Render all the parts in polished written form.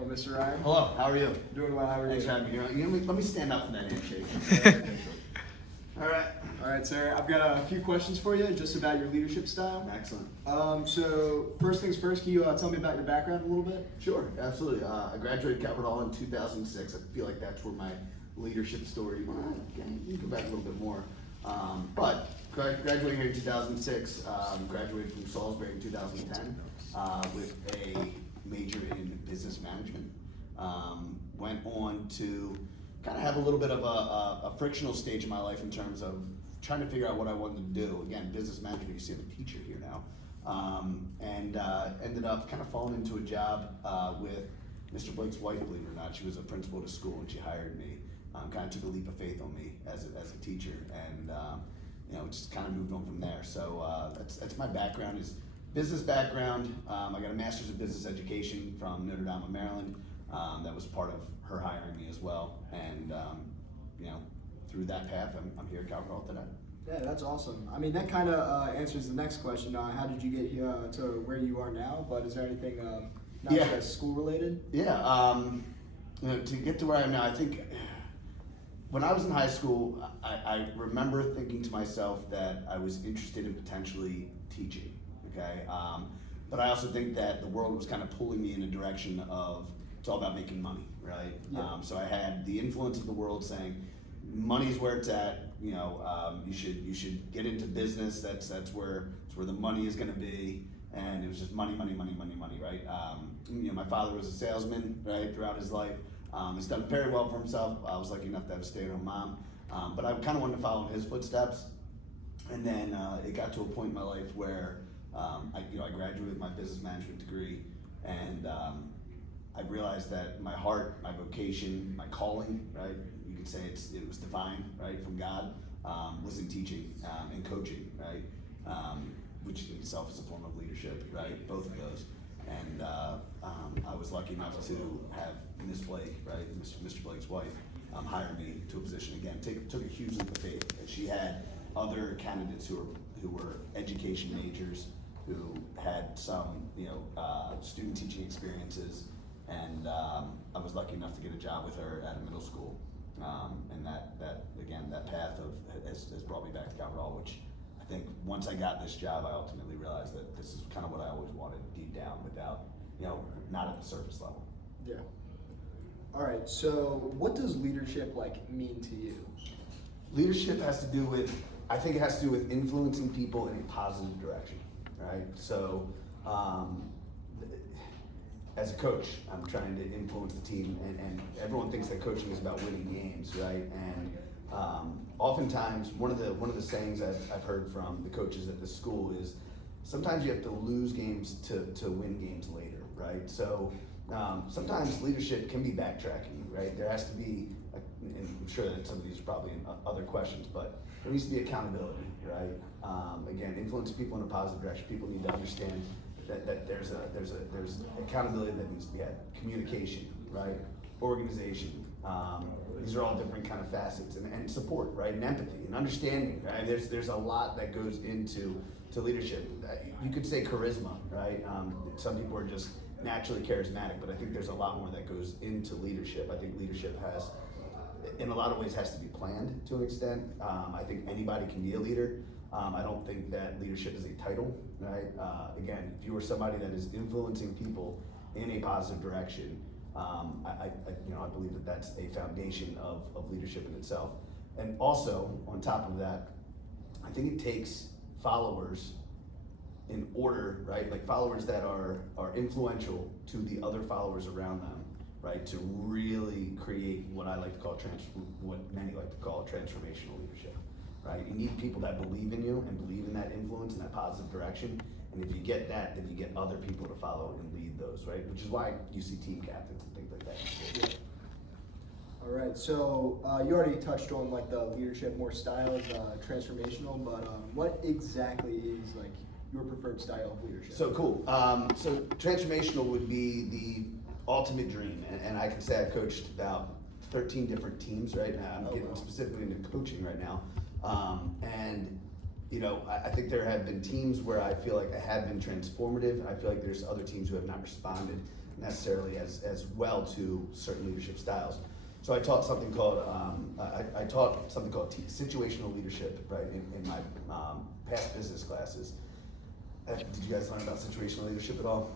Well, Mr. Ryan. Hello, how are you? Doing well. How are Thanks you? for having me. Let me stand up for that handshake. All right. All right, sir. I've got a few questions for you, just about your leadership style. Excellent. So first things first, can you tell me about your background a little bit? Sure, absolutely. I graduated Calvert Hall in 2006. I feel like that's where my leadership story. Well, you can go back a little bit more. But graduated here in 2006. Graduated from Salisbury in 2010 with a major in business management. Went on to kind of have a little bit of a frictional stage in my life in terms of trying to figure out what I wanted to do. Again, business management, you see I'm a teacher here now. And ended up kind of falling into a job with Mr. Blake's wife, believe it or not. She was a principal at a school and she hired me. Kind of took a leap of faith on me as a teacher, and just kind of moved on from there. So that's my background, is business background. I got a master's of business education from Notre Dame of Maryland. That was part of her hiring me as well, and through that path, I'm here at Calvert Hall today. Yeah, that's awesome. I mean, that kind of answers the next question. How did you get here to where you are now? But is there anything not just school related? Yeah, to get to where I am now, I think when I was in high school, I remember thinking to myself that I was interested in potentially teaching. Okay, but I also think that the world was kind of pulling me in a direction of it's all about making money, right? Yeah. So I had the influence of the world saying, money's where it's at. You should get into business. That's where the money is going to be. And it was just money, right? My father was a salesman, right, throughout his life. He's done very well for himself. I was lucky enough to have a stay-at-home mom, but I kind of wanted to follow in his footsteps. And then it got to a point in my life where I graduated with my business management degree, and I realized that my heart, my vocation, my calling, right? You could say it was divine, right, from God, was in teaching and coaching, right? Which in itself is a form of leadership, right? Both of those. And I was lucky enough to have Miss Blake, right, Mr. Blake's wife, hire me to a position again. Took a huge leap of faith. And she had other candidates who were education majors, who had some student teaching experiences, and I was lucky enough to get a job with her at a middle school. And that path has brought me back to Calvert Hall, which I think once I got this job, I ultimately realized that this is kind of what I always wanted deep down, without, not at the surface level. Yeah. All right. So, what does leadership mean to you? Leadership has to do with, I think it has to do with influencing people in a positive direction, right? So, as a coach, I'm trying to influence the team, and everyone thinks that coaching is about winning games, right? And oftentimes, one of the sayings I've heard from the coaches at the school is, sometimes you have to lose games to win games later, right? So sometimes leadership can be backtracking, right? There has to be, and I'm sure that some of these are probably in other questions, but there needs to be accountability, right? Again, influence people in a positive direction. People need to understand that there's accountability that needs to be had. Communication, right? Organization. These are all different kind of facets, and support, right? And empathy and understanding, right? There's a lot that goes into leadership. You could say charisma, right? Some people are just naturally charismatic, but I think there's a lot more that goes into leadership. I think leadership has, in a lot of ways, has to be planned to an extent. I think anybody can be a leader. I don't think that leadership is a title, right? Again, if you are somebody that is influencing people in a positive direction, I believe that that's a foundation of leadership in itself. And also, on top of that, I think it takes followers in order, right? Like followers that are influential to the other followers around them, right? To really create what I like to call what many like to call transformational leadership, right? You need people that believe in you and believe in that influence in that positive direction. And if you get that, then you get other people to follow and lead those, right? Which is why you see team captains and things like that. Yeah. All right. So you already touched on the leadership, more styles, transformational. But what exactly is your preferred style of leadership? So cool. So transformational would be the ultimate dream, and I can say I've coached about 13 different teams right now. I'm getting specifically into coaching right now, and I think there have been teams where I feel like I have been transformative, and I feel like there's other teams who have not responded necessarily as well to certain leadership styles. So I taught something called situational leadership, right, in my past business classes. Did you guys learn about situational leadership at all?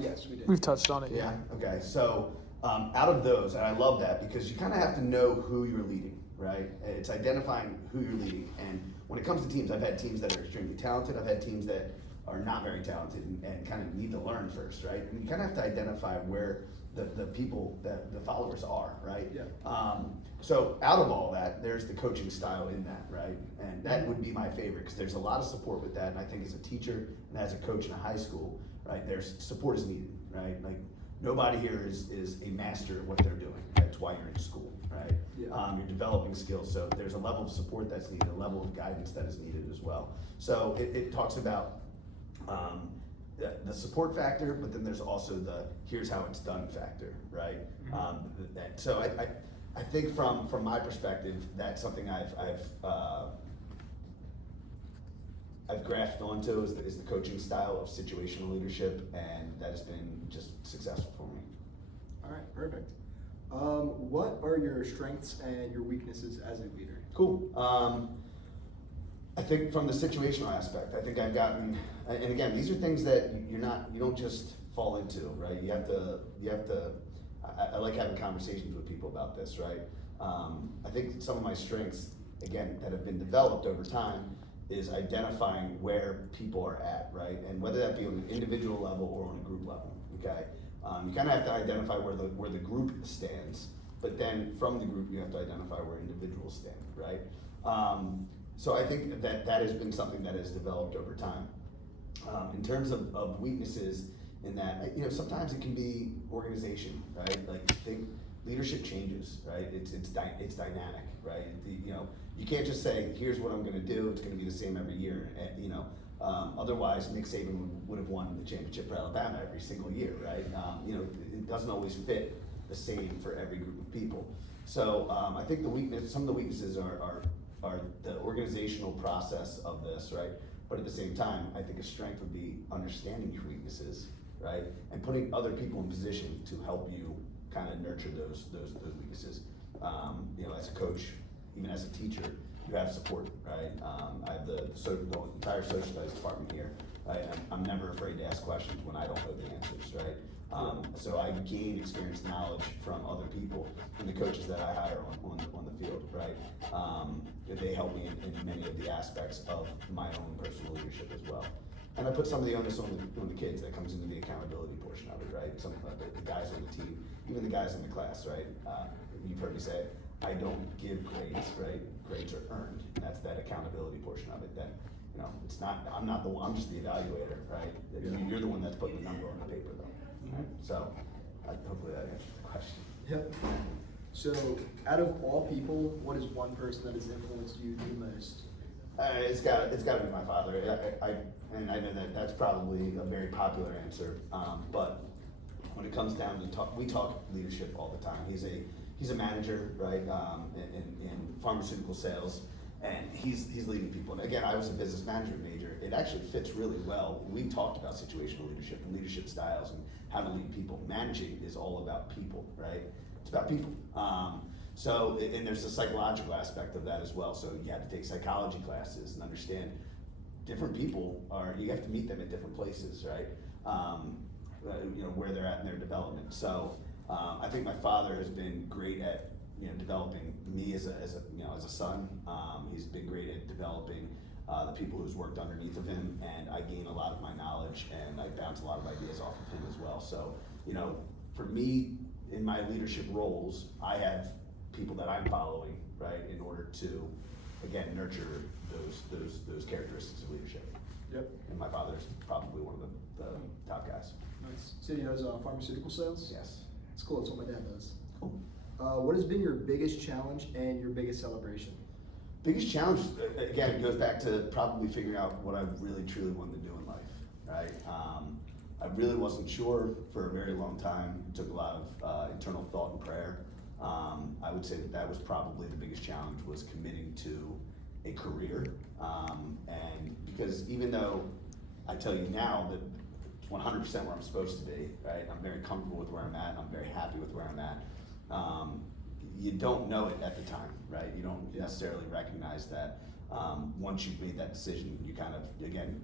Yes, we did. We've touched on it. Yeah. Okay. So out of those, and I love that because you kind of have to know who you're leading, right? It's identifying who you're leading. And when it comes to teams, I've had teams that are extremely talented. I've had teams that are not very talented and kind of need to learn first, right? And you kind of have to identify where the people, that the followers are, right? Yeah. So out of all that, there's the coaching style in that, right? And that would be my favorite because there's a lot of support with that. And I think as a teacher and as a coach in a high school, right, there's support is needed, right? Like nobody here is a master at what they're doing. Right? That's why you're in school, right? Yeah. You're developing skills. So there's a level of support that's needed, a level of guidance that is needed as well. So it talks about the support factor, but then there's also the here's how it's done factor, right? So I think from my perspective, that's something I've grasped onto is the coaching style of situational leadership, and that has been just successful for me. All right, perfect. What are your strengths and your weaknesses as a leader? Cool. I think from the situational aspect, I think I've gotten, and again, these are things that you don't just fall into, right? You have to. I like having conversations with people about this, right? I think some of my strengths, again, that have been developed over time, is identifying where people are at, right? And whether that be on an individual level or on a group level, okay? You kind of have to identify where the group stands, but then from the group, you have to identify where individuals stand, right? So I think that has been something that has developed over time. In terms of weaknesses in that, sometimes it can be organization, right? Like leadership changes, right? It's dynamic, right? You can't just say, here's what I'm gonna do, it's gonna be the same every year, otherwise Nick Saban would have won the championship for Alabama every single year, right? It doesn't always fit the same for every group of people. So I think some of the weaknesses are the organizational process of this, right? But at the same time, I think a strength would be understanding your weaknesses, right? And putting other people in position to help you kind of nurture those weaknesses. As a coach, even as a teacher, you have support, right? I have the entire social studies department here, right? I'm never afraid to ask questions when I don't know the answers, right? So I gain experience, knowledge from other people and the coaches that I hire on the field, right? They help me in many of the aspects of my own personal leadership as well. And I put some of the onus on the kids that comes into the accountability portion of it, right? Some of the guys on the team, even the guys in the class, right? You've heard me say it, I don't give grades, right? Grades are earned, and that's that accountability portion of it. That it's not. I'm not the one. I'm just the evaluator, right? You're the one that's putting the number on the paper, though. Right? So hopefully that answers the question. Yep. So, out of all people, what is one person that has influenced you the most? It's got to be my father. And I know that's probably a very popular answer, but when it comes down to we talk leadership all the time. He's a manager, right, in pharmaceutical sales, and he's leading people. And again, I was a business management major. It actually fits really well. We talked about situational leadership and leadership styles and how to lead people. Managing is all about people, right? It's about people. And there's a psychological aspect of that as well. So you have to take psychology classes and understand different people you have to meet them at different places, right? Where they're at in their development. So I think my father has been great at developing me as a son. He's been great at developing the people who's worked underneath of him, and I gain a lot of my knowledge and I bounce a lot of ideas off of him as well. So for me, in my leadership roles, I have people that I'm following, right, in order to, again, nurture those characteristics of leadership. Yep. And my father's probably one of the top guys. Nice. Said he does pharmaceutical sales? Yes. It's cool, that's what my dad does. Cool. What has been your biggest challenge and your biggest celebration? Biggest challenge, again, it goes back to probably figuring out what I really truly wanted to do in life, right? I really wasn't sure for a very long time. It took a lot of internal thought and prayer. I would say that was probably the biggest challenge, was committing to a career. And because even though I tell you now that 100% where I'm supposed to be, right? I'm very comfortable with where I'm at. I'm very happy with where I'm at. You don't know it at the time, right? You don't necessarily recognize that. Once you've made that decision, you kind of, again,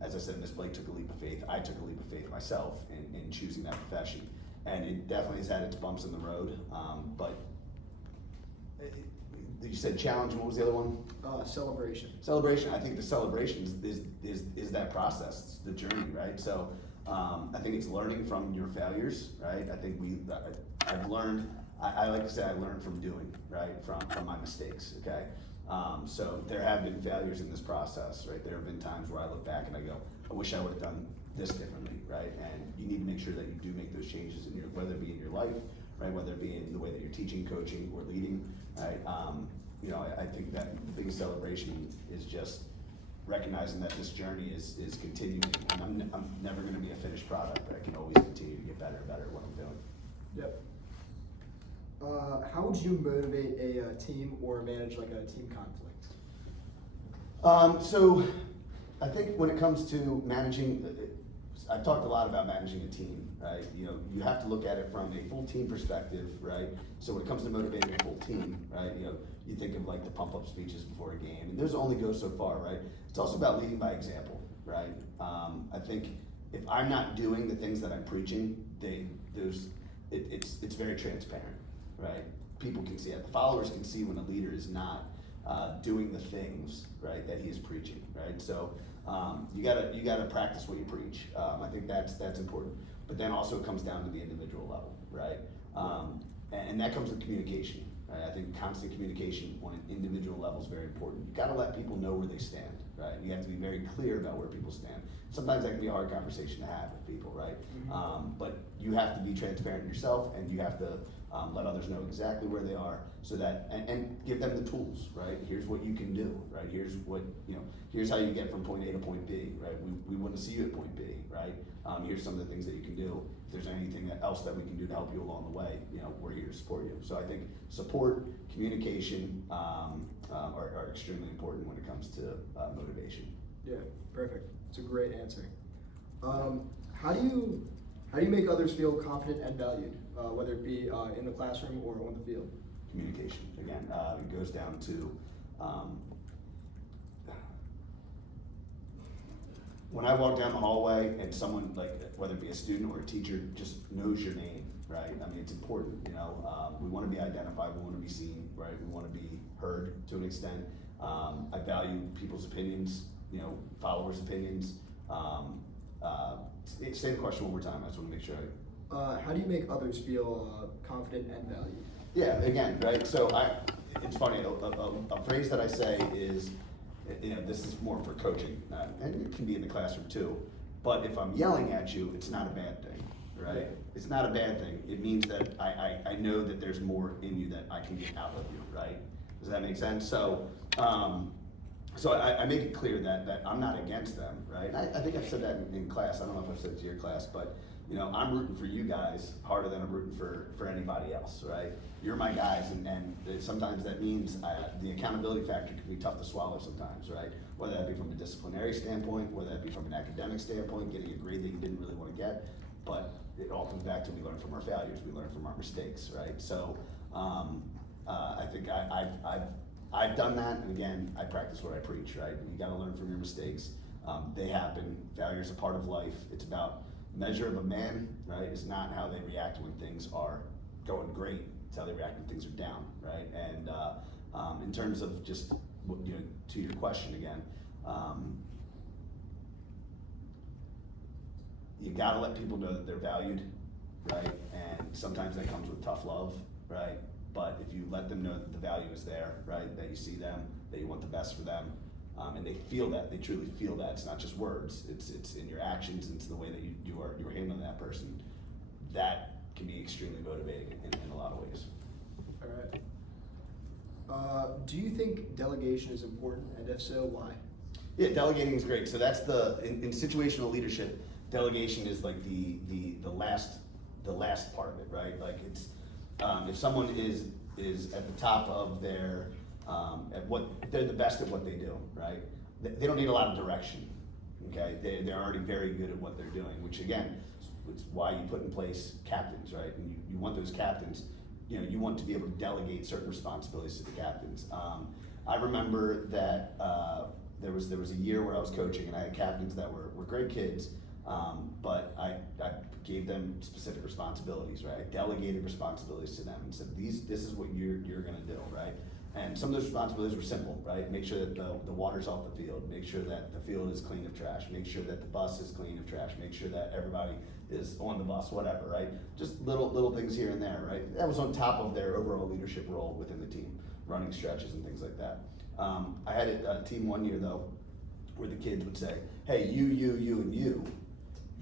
as I said, Miss Blake took a leap of faith. I took a leap of faith myself in choosing that profession. And it definitely has had its bumps in the road. But you said challenge, and what was the other one? Celebration. Celebration. I think the celebration is that process, it's the journey, right? So I think it's learning from your failures, right? I think I've learned. I like to say I learned from doing, right? From my mistakes. Okay. So there have been failures in this process, right? There have been times where I look back and I go, I wish I would have done this differently, right? And you need to make sure that you do make those changes in whether it be in your life, right? Whether it be in the way that you're teaching, coaching, or leading, right? I think that the biggest celebration is just recognizing that this journey is continuing, and I'm never going to be a finished product. I can always continue to get better and better at what I'm doing. Yep. How would you motivate a team or manage like a team conflict? So I think when it comes to managing, I've talked a lot about managing a team, right? You have to look at it from a full team perspective, right? So when it comes to motivating a full team, right? You think of like the pump up speeches before a game, and those only go so far, right? It's also about leading by example, right? I think if I'm not doing the things that I'm preaching, it's very transparent, right? People can see it. The followers can see when a leader is not doing the things, right, that he is preaching, right? So you gotta practice what you preach. I think that's important. But then also it comes down to the individual level, right? And that comes with communication, right? I think constant communication on an individual level is very important. You gotta let people know where they stand, right? You have to be very clear about where people stand. Sometimes that can be a hard conversation to have with people, right? Mm-hmm. But you have to be transparent yourself, and you have to let others know exactly where they are, so that and give them the tools, right? Here's what you can do, right? Here's what here's how you get from point A to point B, right? We want to see you at point B, right? Here's some of the things that you can do. If there's anything else that we can do to help you along the way, we're here to support you. So I think support, communication are extremely important when it comes to motivation. Yeah, perfect. It's a great answer. How do you make others feel confident and valued, whether it be in the classroom or on the field? Communication. Again, it goes down to when I walk down the hallway and someone, like whether it be a student or a teacher, just knows your name, right? I mean, it's important. We want to be identified. We want to be seen, right? We want to be heard to an extent. I value people's opinions, followers' opinions. Say the question one more time. I just want to make sure. How do you make others feel confident and valued? Yeah, again, right? So it's funny, a phrase that I say is, this is more for coaching, and it can be in the classroom too, but if I'm yelling at you, it's not a bad thing, right? It's not a bad thing. It means that I know that there's more in you that I can get out of you, right? Does that make sense? So, I make it clear that I'm not against them, right? I think I've said that in class. I don't know if I've said it to your class, but I'm rooting for you guys harder than I'm rooting for anybody else, right? You're my guys, and sometimes that means the accountability factor can be tough to swallow sometimes, right? Whether that be from a disciplinary standpoint, whether that be from an academic standpoint, getting a grade that you didn't really want to get, but it all comes back to we learn from our failures, we learn from our mistakes, right? So I think I've done that, and again, I practice what I preach, right? You gotta learn from your mistakes. They happen, failure's a part of life. It's about measure of a man, right? It's not how they react when things are going great. It's how they react when things are down, right? And in terms of just, to your question again, you gotta let people know that they're valued, right? And sometimes that comes with tough love, right? But if you let them know that the value is there, right? That you see them, that you want the best for them, and they feel that, they truly feel that. It's not just words, it's in your actions, it's the way that you are handling that person. That can be extremely motivating in a lot of ways. All right. Do you think delegation is important, and if so, why? Yeah, delegating is great. So that's in situational leadership, delegation is like the last part of it, right? Like it's if someone is at the top of their they're the best at what they do, right? They don't need a lot of direction, Okay, they're already very good at what they're doing, which again, it's why you put in place captains, right? And you want those captains, you want to be able to delegate certain responsibilities to the captains. I remember that there was a year where I was coaching and I had captains that were great kids, but I gave them specific responsibilities, right? I delegated responsibilities to them and said, this is what you're gonna do, right? And some of those responsibilities were simple, right? Make sure that the water's off the field, make sure that the field is clean of trash, make sure that the bus is clean of trash, make sure that everybody is on the bus, whatever, right? Just little things here and there, right? That was on top of their overall leadership role within the team, running stretches and things like that. I had a team one year though, where the kids would say, hey, you, and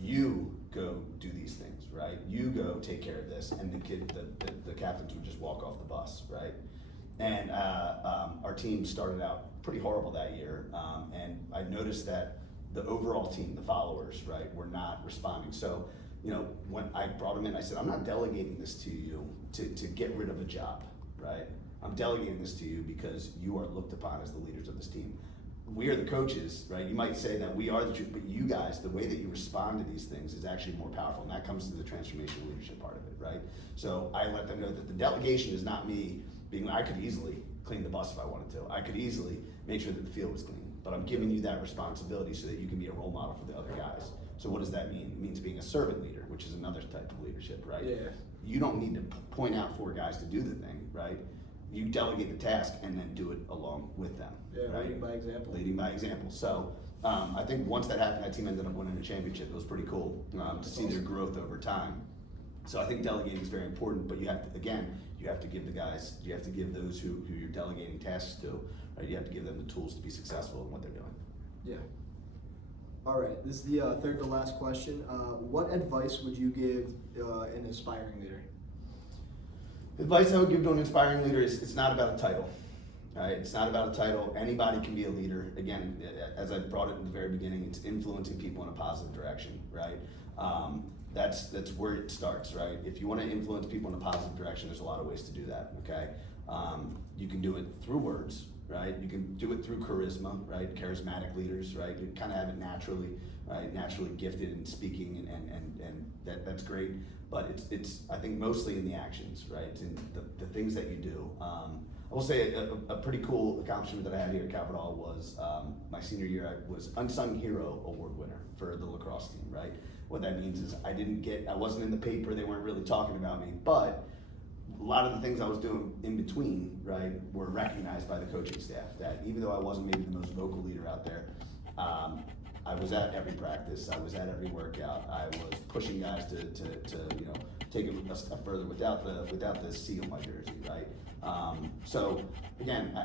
you go do these things, right? You go take care of this, and the captains would just walk off the bus, right? And our team started out pretty horrible that year, and I noticed that the overall team, the followers, right, were not responding. So, when I brought them in, I said, I'm not delegating this to you to get rid of a job, right? I'm delegating this to you because you are looked upon as the leaders of this team. We are the coaches, right? You might say that we are the truth, but you guys, the way that you respond to these things is actually more powerful, and that comes to the transformational leadership part of it, right? So I let them know that the delegation is not me being, I could easily clean the bus if I wanted to. I could easily make sure that the field was clean, but I'm giving you that responsibility so that you can be a role model for the other guys. So what does that mean? It means being a servant leader, which is another type of leadership, right? Yeah. You don't need to point out 4 guys to do the thing, right? You delegate the task and then do it along with them. Yeah, right? leading by example. Leading by example. So I think once that happened, that team ended up winning a championship. It was pretty cool to see their growth over time. So I think delegating is very important, but you have to give the guys, you have to give those who you're delegating tasks to, right? You have to give them the tools to be successful in what they're doing. Yeah. All right, this is the third to last question. What advice would you give an aspiring leader? Advice I would give to an inspiring leader is it's not about a title. Right? It's not about a title. Anybody can be a leader. Again, as I brought it in the very beginning, it's influencing people in a positive direction, right? That's where it starts, right? If you want to influence people in a positive direction, there's a lot of ways to do that, okay? You can do it through words, right? You can do it through charisma, right? Charismatic leaders, right? You kind of have it naturally, right? Naturally gifted in speaking, and that's great. But it's I think mostly in the actions, right? It's in the things that you do. I will say a pretty cool accomplishment that I had here at Calvert was my senior year. I was Unsung Hero Award winner for the lacrosse team, right? What that means is I wasn't in the paper, they weren't really talking about me, but a lot of the things I was doing in between, right, were recognized by the coaching staff. That even though I wasn't maybe the most vocal leader out there, I was at every practice, I was at every workout, I was pushing guys to take it a step further without the C on my jersey, right? So again,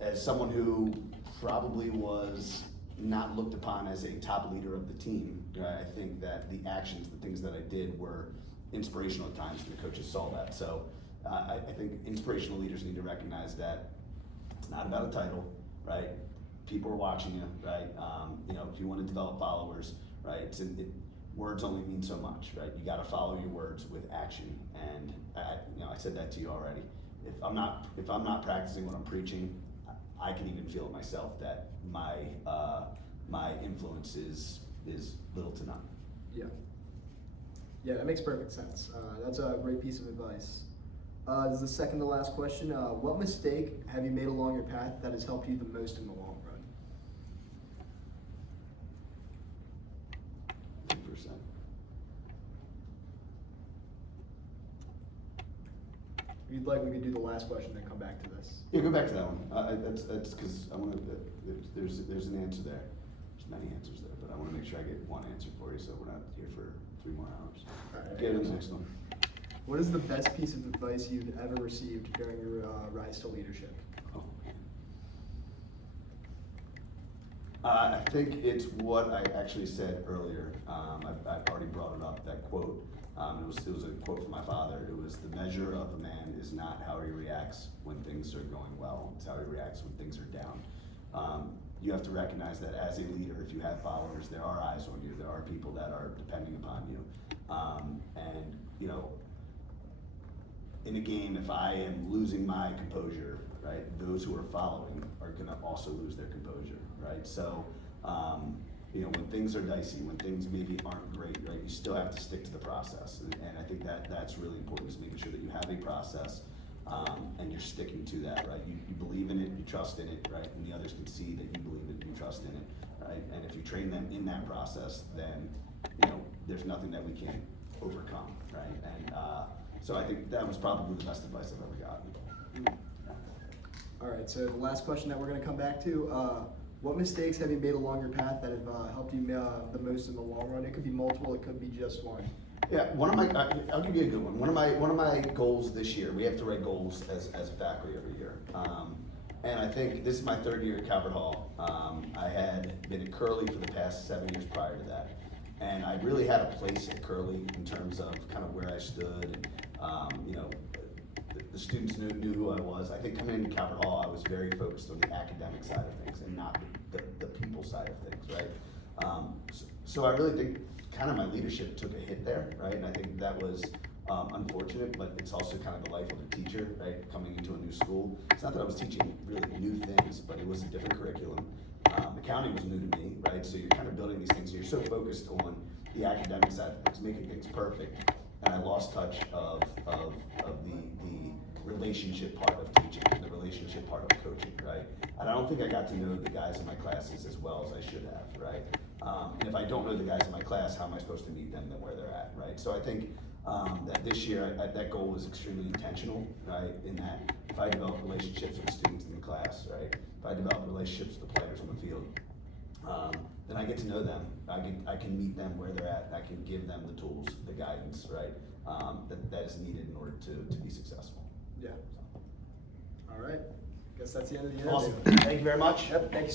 as someone who probably was not looked upon as a top leader of the team, right, I think that the actions, the things that I did were inspirational at times, and the coaches saw that. So I think inspirational leaders need to recognize that it's not about a title, right? People are watching you, right? If you want to develop followers, right? Words only mean so much, right? You got to follow your words with action, and I said that to you already. If I'm not practicing what I'm preaching, I can even feel it myself that my influence is little to none. Yeah. Yeah, that makes perfect sense. That's a great piece of advice. This is the second to last question. What mistake have you made along your path that has helped you the most in the long run? 100%. If you'd like, we could do the last question, then come back to this. Yeah, go back to that one. That's because I want to. There's an answer there. There's many answers there, but I want to make sure I get one answer for you, so we're not here for 3 more hours. All right. Get to the next one. What is the best piece of advice you've ever received during your rise to leadership? Oh, man. I think it's what I actually said earlier. I've already brought it up. That quote. It was a quote from my father. It was, "The measure of a man is not how he reacts when things are going well. It's how he reacts when things are down." You have to recognize that as a leader, if you have followers, there are eyes on you. There are people that are depending upon you. In a game, if I am losing my composure, right, those who are following are going to also lose their composure, right? So you know, when things are dicey, when things maybe aren't great, right, you still have to stick to the process. And I think that's really important, is making sure that you have a process, and you're sticking to that, right? You believe in it, you trust in it, right? And the others can see that you believe it, you trust in it, right? And if you train them in that process, then, you know, there's nothing that we can't overcome, right? And so I think that was probably the best advice I've ever gotten. All right, so the last question that we're going to come back to, what mistakes have you made along your path that have helped you the most in the long run? It could be multiple, it could be just one. Yeah, I'll give you a good one. One of my goals this year, we have to write goals as a faculty every year. And I think this is my third year at Calvert Hall. I had been at Curley for the past 7 years prior to that. And I really had a place at Curley in terms of kind of where I stood. And, you know, the students knew who I was. I think coming into Calvert Hall, I was very focused on the academic side of things and not the people side of things, right? So I really think kind of my leadership took a hit there, right? And I think that was unfortunate, but it's also kind of the life of a teacher, right? Coming into a new school. It's not that I was teaching really new things, but it was a different curriculum. Accounting was new to me, right? So you're kind of building these things. You're so focused on the academic side of things, making things perfect. And I lost touch of the relationship part of teaching, the relationship part of coaching, right? And I don't think I got to know the guys in my classes as well as I should have, right? And if I don't know the guys in my class, how am I supposed to meet them than where they're at, right? So I think that this year, that goal was extremely intentional, right? In that if I develop relationships with students in the class, right? If I develop relationships with the players on the field, then I get to know them. I can meet them where they're at. I can give them the tools, the guidance, right? That is needed in order to be successful. Yeah. All right. Guess that's the end of the interview. Awesome. Thank you very much. Yep. Thank you so